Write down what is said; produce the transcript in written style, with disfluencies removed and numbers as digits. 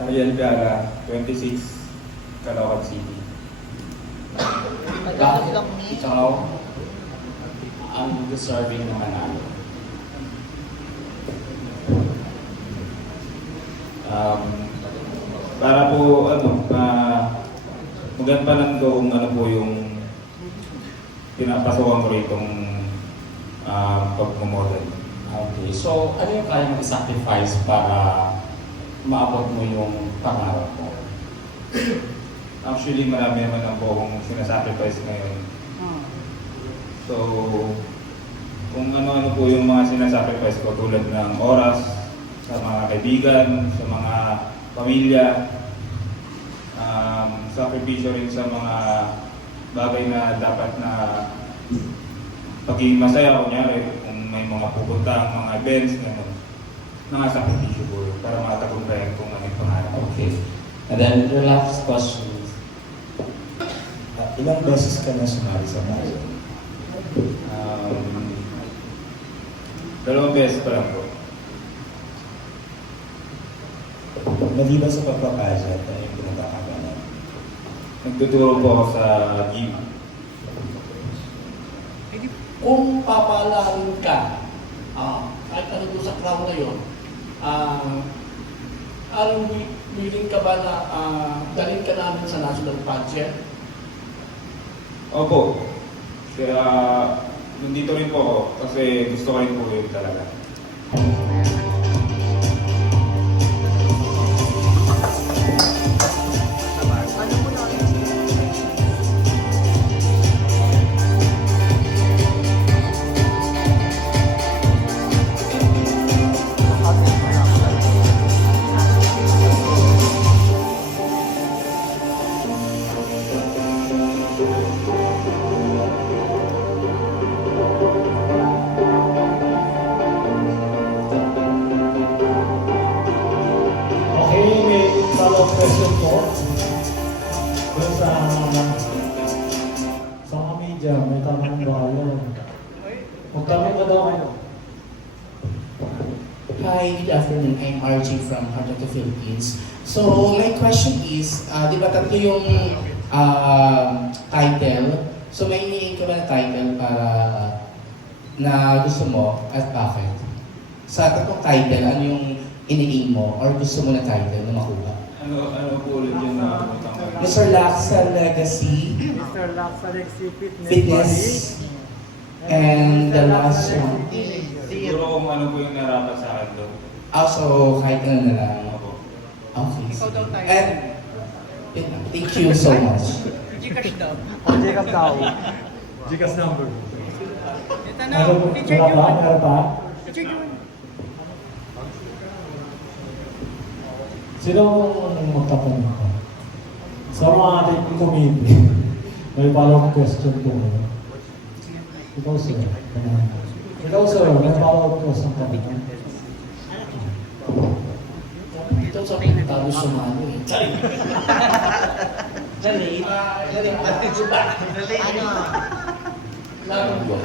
Ariel Gara, 26, Caloocan City. Bakit ikaw ang deserving na manalo? Para po, maganda lang kung ano po yung pinapasukan ko ritong pag-model. Okay, so ano yung kaya mong sacrifice para maabot mo yung pangarap mo? Actually, marami naman lang po akong sinasacrifice ngayon. So, kung ano-ano po yung mga sinasacrifice ko tulad ng oras, sa mga kaibigan, sa mga pamilya, sakripisyo rin sa mga bagay na dapat na pagiging masaya, kunyari, kung may mga pupunta, mga events, mga sakripisyo po para matagumpayan kung ano yung pangarap. Okay. And then your last question. Ilang beses ka na sumali sa marathon? 2 beses pa lang po. Maliban sa pagpapasya, ano yung pinagkakagalan? Nagtuturo po ako sa gym. Kung papaalarin ka, kahit ano doon sa crowd na yun, willing ka ba na dalhin ka namin sa national pageant? Opo. Kaya nandito rin po ako kasi gusto ko rin po yun talaga. Okay, may follow-up question po. Doon sa mga media, may tanong ba kayo? Magtanong ka daw kayo. Hi, good afternoon. I'm RJ from Heart of the Philippines. So, my question is, di ba tatlo yung title? So, may iniin ka ba na title para na gusto mo at bakit? Sa tatlong title, ano yung iniin mo or gusto mo na title na makuha? Ano po ulit yung nakakutang ko? Mr. Laksa Legacy, Mr. Laksa Legacy Fitness, and the last one. Siguro kung ano po yung narapat sa akin doon. Also, kahit ano na lang. Ano po? Okay. And, thank you so much. Gcash daw. Gcash number. Ito na, Meron teacher pa? Jun. Meron pa? Teacher Jun. Sino ang magtatanong ka? Sa mga ating committee, may follow-up question po. Ikaw sir. Ikaw sir, may follow-up question ka ba? Ito sa pinagtago sumalo eh. Dali. Ano? Laban ko.